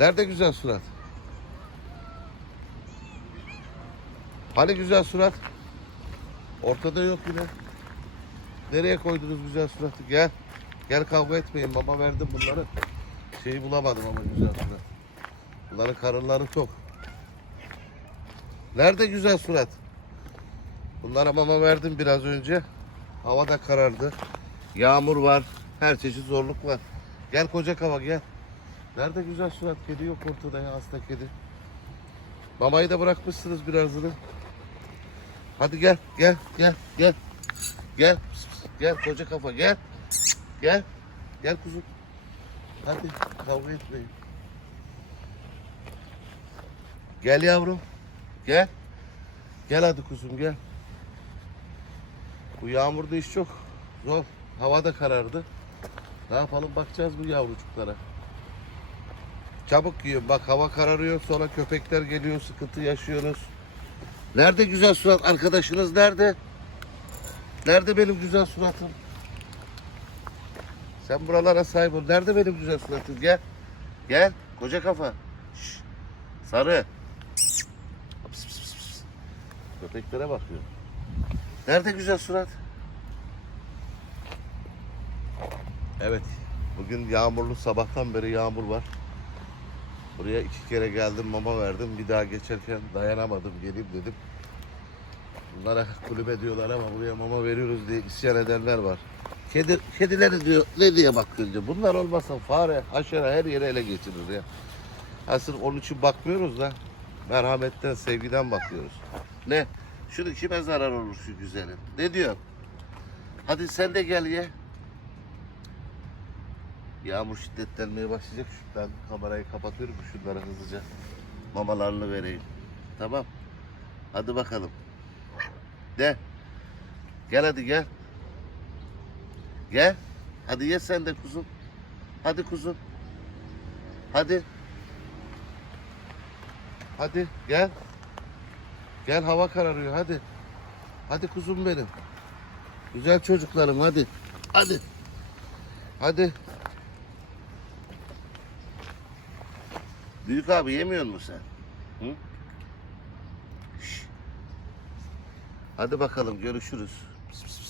Nerede güzel surat? Hani güzel surat? Ortada yok yine. Nereye koydunuz güzel suratı? Gel. Gel kavga etmeyin. Baba verdim bunları. Şeyi bulamadım ama güzel surat. Bunların karınları tok. Nerede güzel surat? Bunlara mama verdim biraz önce. Hava da karardı. Yağmur var. Her çeşit zorluk var. Gel koca kava gel. Nerede güzel surat? Kedi yok ortada ya hasta kedi. Mamayı da bırakmışsınız birazını. Hadi gel gel gel gel. Gel gel koca kafa gel. Gel. Gel kuzum. Hadi kavga etmeyin. Gel yavrum. Gel. Gel hadi kuzum gel. Bu yağmurda iş çok zor. Hava da karardı. Ne yapalım bakacağız bu yavrucuklara. Çabuk yiyin. Bak hava kararıyor sonra köpekler geliyor sıkıntı yaşıyorsunuz. Nerede güzel surat arkadaşınız nerede? Nerede benim güzel suratım? Sen buralara sahip ol. Nerede benim güzel suratım? Gel. Gel. Koca kafa. Şş. Sarı. Pıs, pıs, pıs, pıs. Köpeklere bakıyor. Nerede güzel surat? Evet. Bugün yağmurlu sabahtan beri yağmur var. Buraya iki kere geldim mama verdim. Bir daha geçerken dayanamadım geleyim dedim. Bunlara kulübe diyorlar ama buraya mama veriyoruz diye isyan edenler var. Kedi, kedileri diyor ne diye bakınca bunlar olmasa fare, haşere her yere ele geçirir ya. Aslında onun için bakmıyoruz da merhametten, sevgiden bakıyoruz. Ne? Şunu kime zarar olur şu güzelin? Ne diyor? Hadi sen de gel ye. Yağmur şiddetlenmeye başlayacak. Şu ben kamerayı kapatıyorum şunlara hızlıca. Mamalarını vereyim. Tamam. Hadi bakalım. De. Gel hadi gel. Gel. Hadi ye sen de kuzum. Hadi kuzum. Hadi. Hadi gel. Gel hava kararıyor hadi. Hadi kuzum benim. Güzel çocuklarım hadi. Hadi. Hadi. Büyük abi yemiyor musun sen? Hı? Şş. Hadi bakalım görüşürüz. Pıs pıs